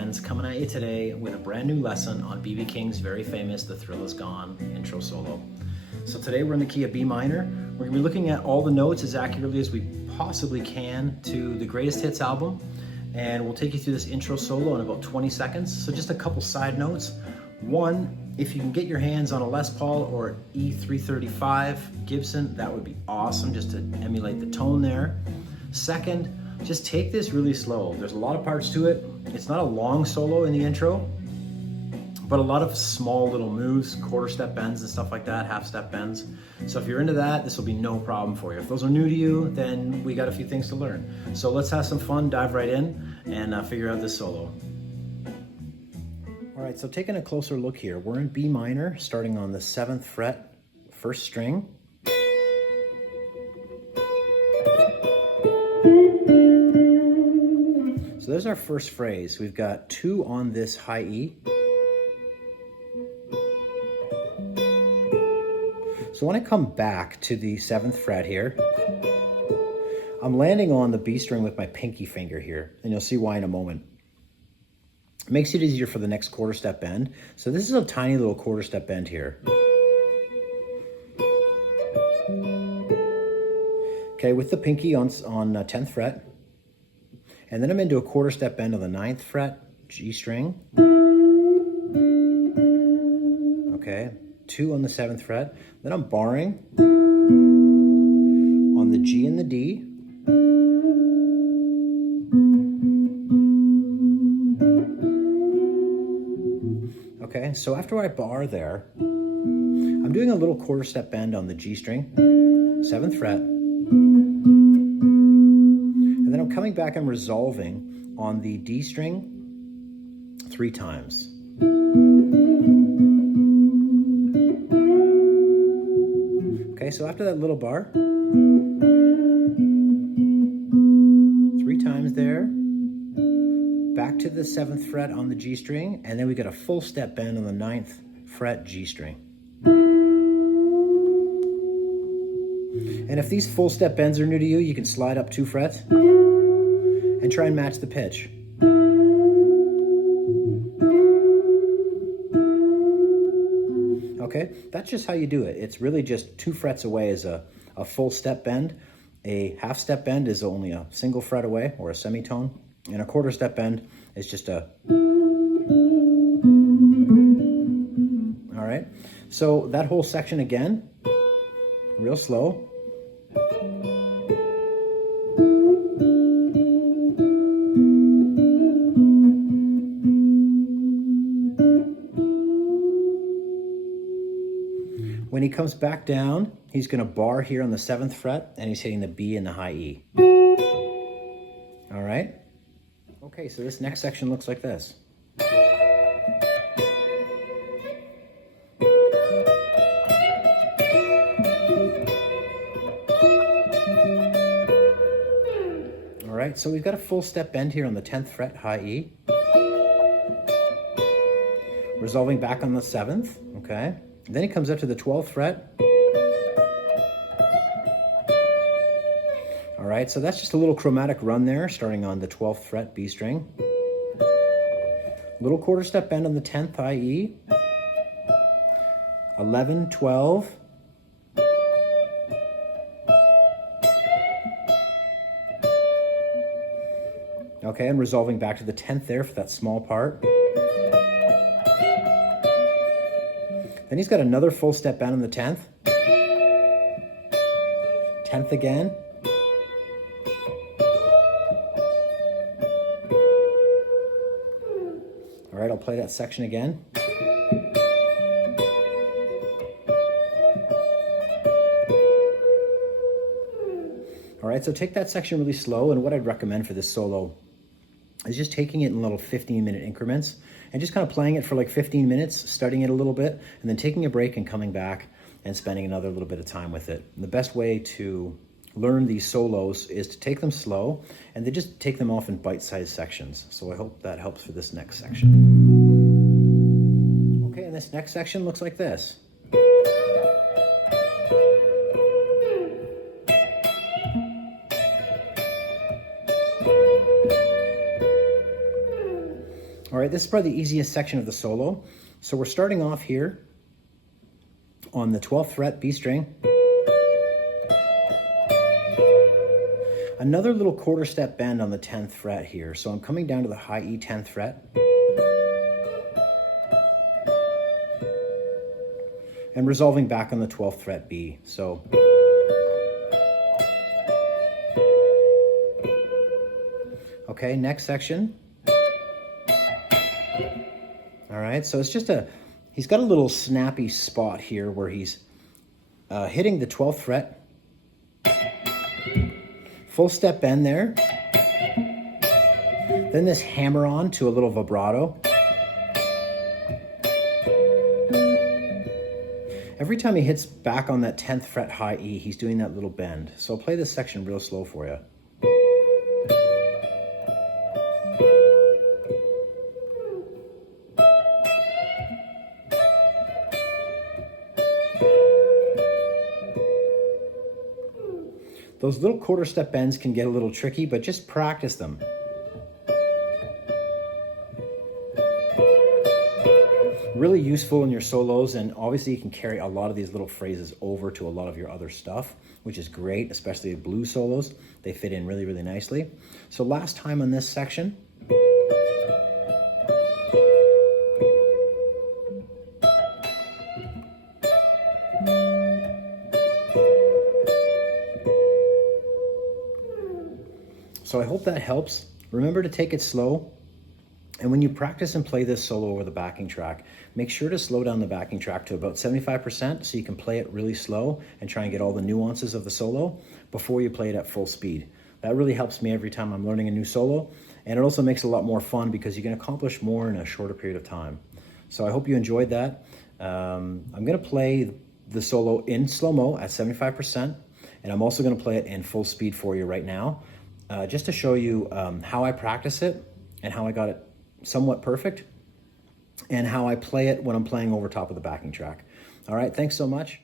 friends, coming at you today with a brand new lesson on B.B. King's very famous The Thrill Is Gone intro solo. So today we're in the key of B minor. We're going to be looking at all the notes as accurately as we possibly can to the Greatest Hits album, and we'll take you through this intro solo in about 20 seconds. So just a couple side notes. One, if you can get your hands on a Les Paul or E335 Gibson, that would be awesome just to emulate the tone there. Second, just take this really slow. There's a lot of parts to it. It's not a long solo in the intro, but a lot of small little moves, quarter step bends and stuff like that, half step bends. So if you're into that, this will be no problem for you. If those are new to you, then we got a few things to learn. So let's have some fun, dive right in, and figure out this solo. All right, so taking a closer look here, we're in B minor, starting on the 7th fret, first string. So there's our first phrase. We've got 2 on this high E. So when I come back to the 7th fret here, I'm landing on the B string with my pinky finger here, and you'll see why in a moment. It makes it easier for the next quarter step bend. So this is a tiny little quarter step bend here. Okay, with the pinky on 10th fret. And then I'm into a quarter step bend on the 9th fret, G string. Okay, 2 on the 7th fret. Then I'm barring on the G and the D. Okay, so after I bar there, I'm doing a little quarter step bend on the G string, 7th fret. And then I'm coming back and resolving on the D string 3 times. Okay, so after that little bar, 3 times there, back to the 7th fret on the G string, and then we got a full step bend on the 9th fret G string. And if these full step bends are new to you, you can slide up 2 frets and try and match the pitch. Okay, that's just how you do it. It's really just 2 frets away is a full step bend. A half step bend is only a single fret away, or a semitone. And a quarter step bend is just a... All right, so that whole section again, real slow. When he comes back down, he's going to bar here on the 7th fret, and he's hitting the B and the high E. All right? Okay, so this next section looks like this. All right, so we've got a full step bend here on the 10th fret, high E. Resolving back on the 7th, okay? Then he comes up to the 12th fret. All right, so that's just a little chromatic run there, starting on the 12th fret, B string. Little quarter step bend on the 10th, high E. 11, 12. Okay, and resolving back to the 10th there for that small part. Then he's got another full step bend on the 10th. 10th again. All right, I'll play that section again. All right, so take that section really slow, and what I'd recommend for this solo is just taking it in little 15-minute increments and just kind of playing it for like 15 minutes, studying it a little bit, and then taking a break and coming back and spending another little bit of time with it. And the best way to learn these solos is to take them slow and then just take them off in bite-sized sections. So I hope that helps for this next section. Okay, and this next section looks like this. All right, this is probably the easiest section of the solo. So we're starting off here on the 12th fret B string. Another little quarter step bend on the 10th fret here. So I'm coming down to the high E 10th fret. And resolving back on the 12th fret B. So okay, next section. All right, so it's just he's got a little snappy spot here where he's hitting the 12th fret. Full step bend there. Then this hammer on to a little vibrato. Every time he hits back on that 10th fret high E, he's doing that little bend. So I'll play this section real slow for you. Those little quarter step bends can get a little tricky, but just practice them. Really useful in your solos, and obviously you can carry a lot of these little phrases over to a lot of your other stuff, which is great, especially blues solos. They fit in really, really nicely. So last time on this section. So I hope that helps. Remember to take it slow. And when you practice and play this solo over the backing track, make sure to slow down the backing track to about 75% so you can play it really slow and try and get all the nuances of the solo before you play it at full speed. That really helps me every time I'm learning a new solo, and it also makes it a lot more fun because you can accomplish more in a shorter period of time. So I hope you enjoyed that. I'm gonna play the solo in slow-mo at 75%, and I'm also gonna play it in full speed for you right now, just to show you how I practice it and how I got it somewhat perfect, and how I play it when I'm playing over top of the backing track. All right, thanks so much.